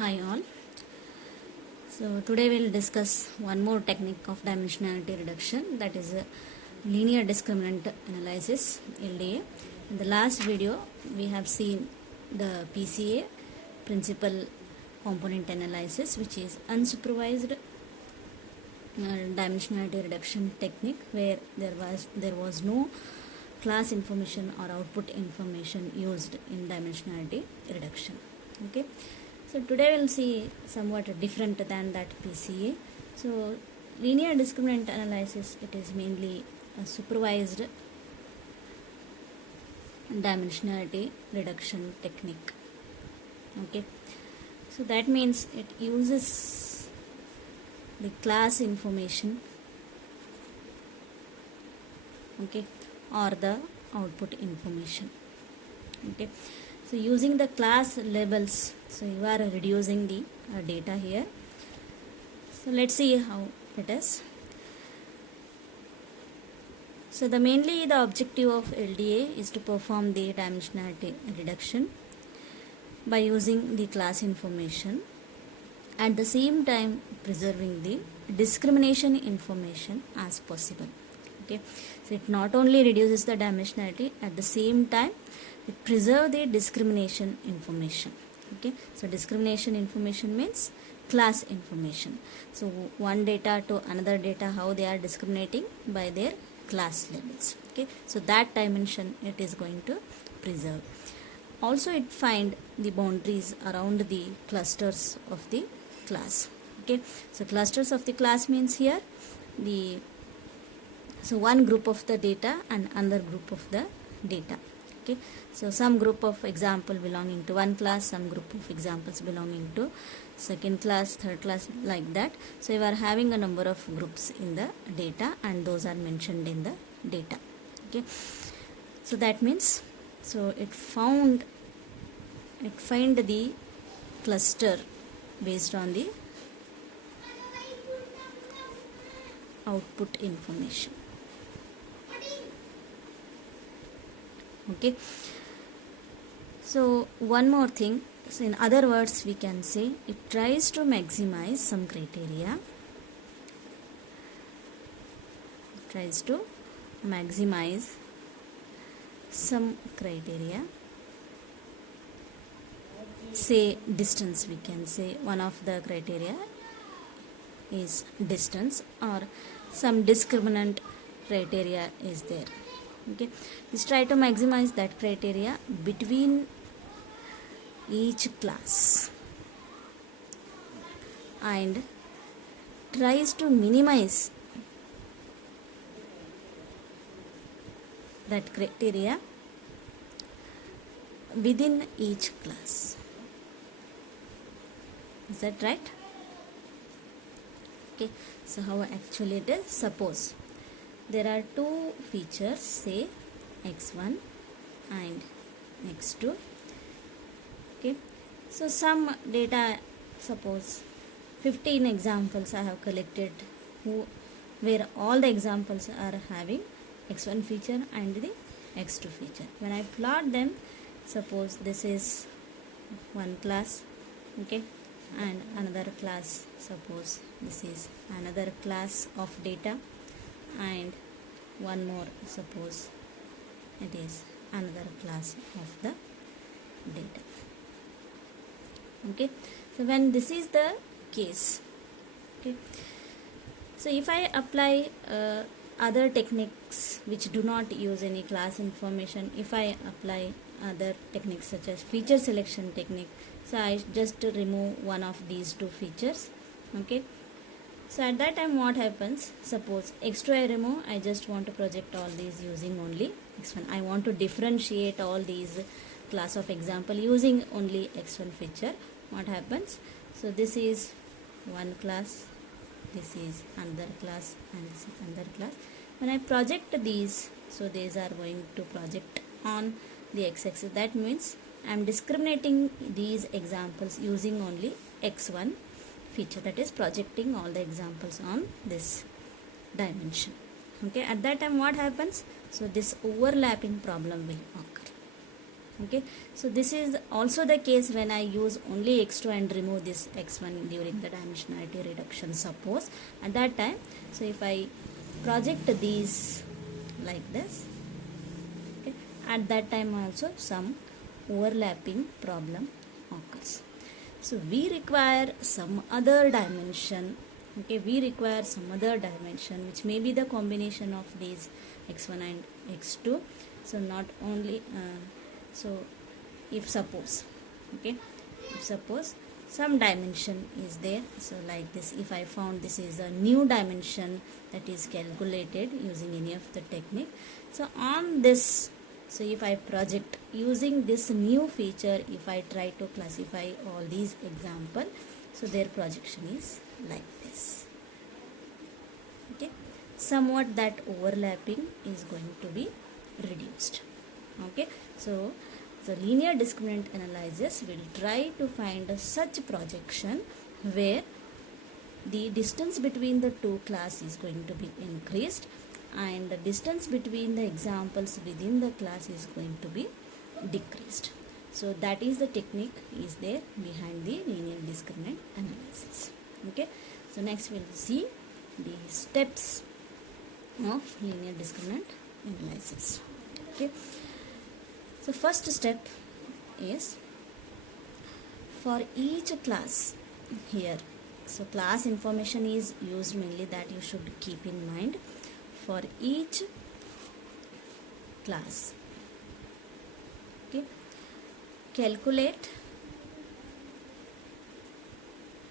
Hi all. So today we'll discuss one more technique of dimensionality reduction, that is linear discriminant analysis, LDA. In the last video we have seen the PCA, principal component analysis, which is unsupervised dimensionality reduction technique where there was no class information or output information used in dimensionality reduction. Okay. So today we'll see somewhat different than that PCA. So linear discriminant analysis, it is mainly a supervised dimensionality reduction technique. Okay. So that means it uses the class information, okay, or the output information. Okay. So using the class labels, so you are reducing the data here. So let's see how it is. So mainly the objective of LDA is to perform the dimensionality reduction by using the class information, at the same time preserving the discrimination information as possible. Okay. So it not only reduces the dimensionality, at the same time it preserve the discrimination information. Okay. So discrimination information means class information. So one data to another data, how they are discriminating by their class labels. Okay. So that dimension it is going to preserve. Also it find the boundaries around the clusters of the class. Okay. So clusters of the class means here so one group of the data and another group of the data. Okay. So some group of example belonging to one class, some group of examples belonging to second class, third class, like that. So you are having a number of groups in the data and those are mentioned in the data. Okay. So that means, so it find the cluster based on the output information. Okay. So one more thing, so in other words we can say it tries to maximize some criteria, say distance. We can say one of the criteria is distance, or some discriminant criteria is there. Okay. Let's try to maximize that criteria between each class and tries to minimize that criteria within each class. Is that right? Okay. So how actually it is? Suppose there are two features, say x1 and x2. Okay. So some data, suppose 15 examples I have collected where all the examples are having x1 feature and the x2 feature. When I plot them, suppose this is one class, okay, and another class, suppose this is another class of data, and one more, suppose it is another class of the data. Okay. So when this is the case, okay, so if I apply other techniques which do not use any class information, if I apply other techniques such as feature selection technique, so I just remove one of these two features. Okay. So at that time what happens, suppose x2 I remove, I just want to project all these using only x1. I want to differentiate all these class of example using only x1 feature. What happens? So this is one class, this is another class, and this is another class. When I project these, so these are going to project on the x-axis. That means I am discriminating these examples using only x1 feature, that is projecting all the examples on this dimension. Okay. At that time what happens? So this overlapping problem will occur. Okay, so this is also the case when I use only x2 and remove this x1 during the dimensionality reduction, suppose at that time. So if I project these like this, okay, at that time also some overlapping problem occurs. So we require some other dimension. Okay, we require some other dimension which may be the combination of these x1 and x2. So not only so if suppose, okay, if suppose some dimension is there, so like this, if I found this is a new dimension that is calculated using any of the technique, so on this, so if I project using this new feature, if I try to classify all these example, so their projection is like this. Okay, somewhat that overlapping is going to be reduced. Okay, so the linear discriminant analysis will try to find such projection where the distance between the two class is going to be increased and the distance between the examples within the class is going to be decreased. So that is the technique is there behind the linear discriminant analysis. Okay, so next we will see the steps of linear discriminant analysis. Okay, so first step is for each class here. So class information is used mainly, that you should keep in mind. For each class, okay, calculate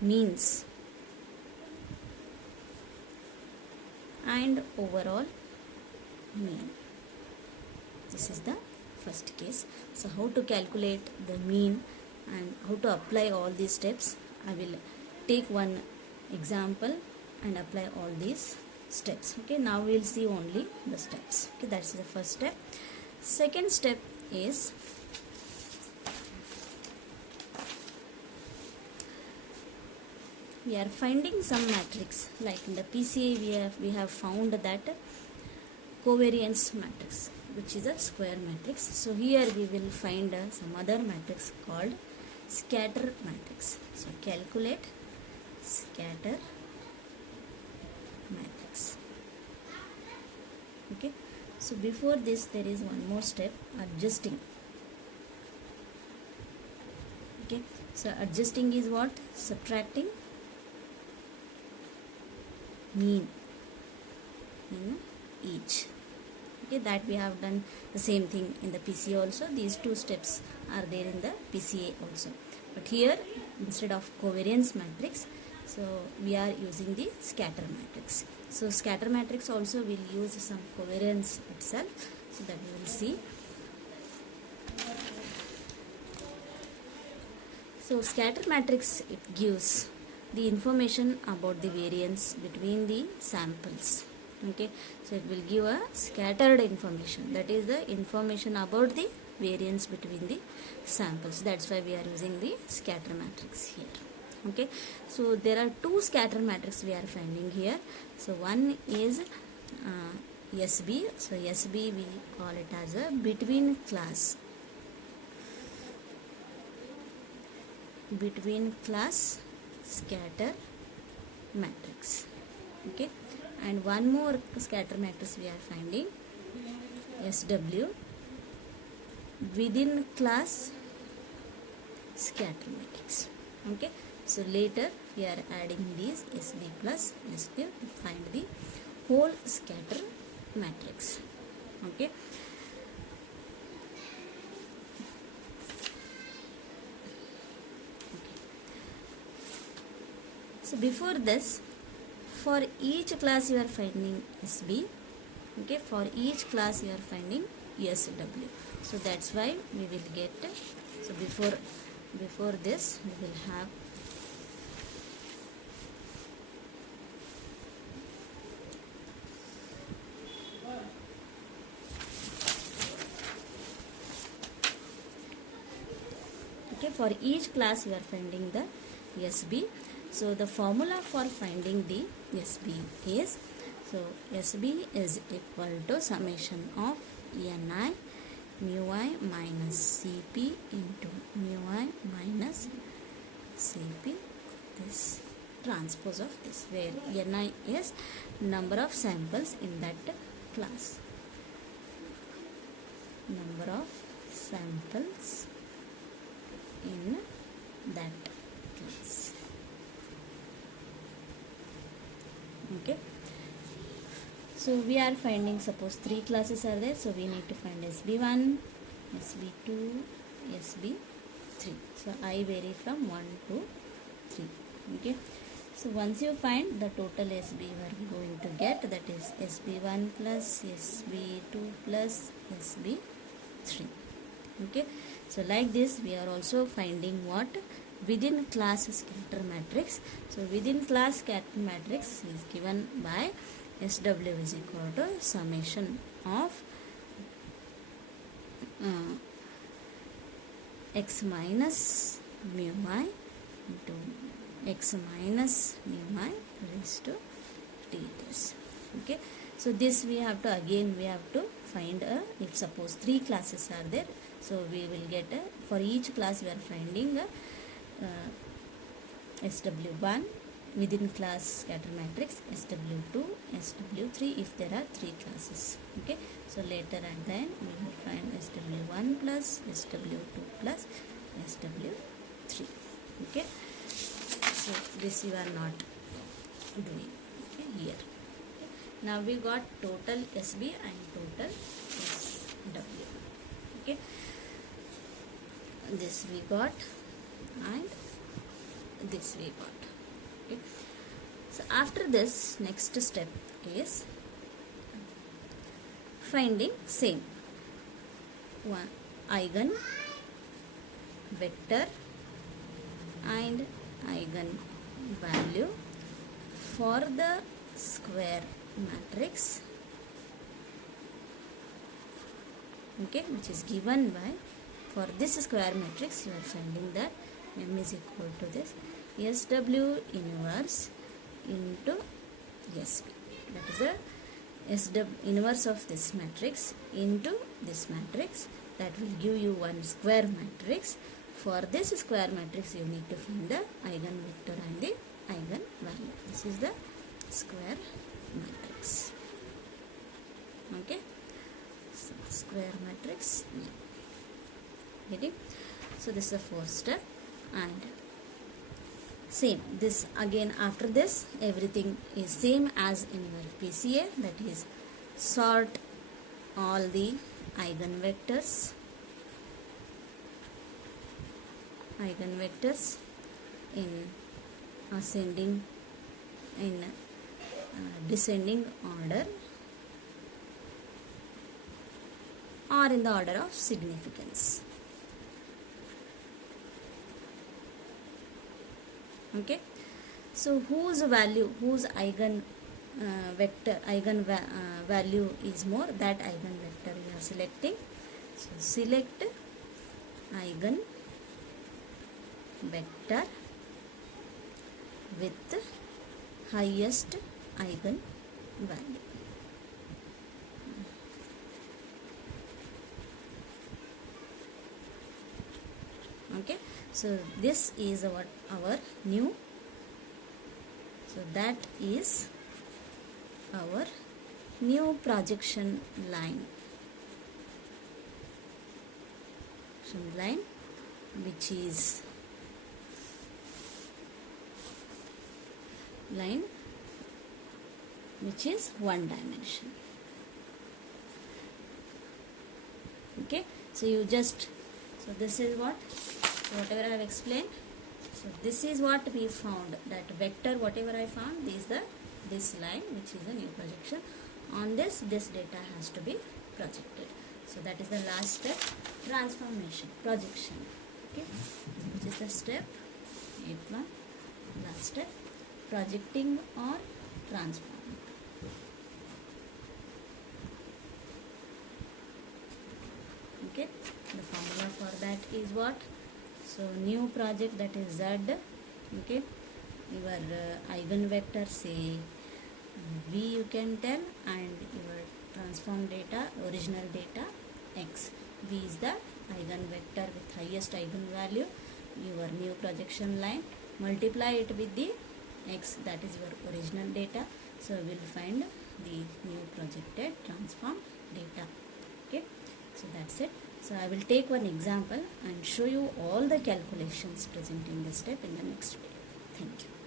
means and overall mean. This is the first case. So how to calculate the mean and how to apply all these steps, I will take one example and apply all these steps. Okay, now we will see only the steps. Okay, that's the first step. Second step is we are finding some matrix, like in the PCA we have found that covariance matrix, which is a square matrix. So here we will find some other matrix called scatter matrix. So calculate scatter matrix. Okay, so before this there is one more step, adjusting. Okay, so adjusting is what? Subtracting mean in each. Okay, that we have done the same thing in the PCA also. These two steps are there in the PCA also, but here instead of covariance matrix, so we are using the scatter matrix. So scatter matrix also will use some covariance itself, so that we will see. So scatter matrix, it gives the information about the variance between the samples. Okay, so it will give a scattered information, that is the information about the variance between the samples. That's why we are using the scatter matrix here. Okay, so there are two scatter matrix we are finding here. So one is SB. So SB we call it as a between class scatter matrix. Okay, and one more scatter matrix we are finding, SW, within class scatter matrix. Okay, so later we are adding these SB plus SW to find the whole scatter matrix. Okay, so before this, for each class you are finding SB. Okay, for each class you are finding SW. So that's why we will get, so before this we will have okay, for each class you are finding the SB. So the formula for finding the SB is, so SB is equal to summation of Ni mu I minus Cp into mu I minus Cp, this transpose of this, where Ni is number of samples in that class. Number of samples in that class. Okay. So we are finding, suppose 3 classes are there, so we need to find SB1, SB2, SB3. So I vary from 1 to 3. Okay. So once you find the total SB, you are going to get, that is SB1 plus SB2 plus SB3. Okay. So like this we are also finding what? Within class scatter matrix. So within class scatter matrix is given by SW is equal to summation of x minus mu I into x minus mu I raised to t this. Okay. So this we have to, again we have to find if suppose 3 classes are there, so we will get for each class we are finding SW1 within class scatter matrix, SW2, SW3 if there are 3 classes. Okay. So later at the end we will find SW1 plus SW2 plus SW3. Okay. So this you are not doing, okay, here. Okay. Now we got total SB and total SW. Okay. This we got and this we got. Okay. So after this, next step is finding same one eigen vector and eigenvalue for the square matrix, okay, which is given by, for this square matrix you are finding that m is equal to this SW inverse into SB, that is the SW inverse of this matrix into this matrix, that will give you one square matrix. For this square matrix you need to find the eigenvector and the eigenvalue. This is the square matrix. Okay. So square matrix. Getting? So this is the fourth step, and same this again. After this everything is same as in your PCA, that is sort all the eigenvectors in ascending, in descending order or in the order of significance. Okay. So whose value, whose value is more, that eigenvector we are selecting. So select eigenvector with highest eigenvalue. Okay. So this is our new, so that is our new projection line, which is one dimension. Okay. So you just, so this is what, whatever I have explained. So this is what we found, that vector whatever I found is this line, which is a new projection. On this data has to be projected. So that is the last step, transformation, projection. Okay, which is the step 8.1, last step, projecting or transforming. Okay, the formula for that is what? So new project, that is Z. Okay, your eigenvector say V you can tell, and your transform data, original data X. V is the eigenvector with highest eigenvalue, your new projection line, multiply it with the x, that is your original data. So we will find the new projected transform data. Okay, so that's it. So I will take one example and show you all the calculations present in this step in the next video. Thank you.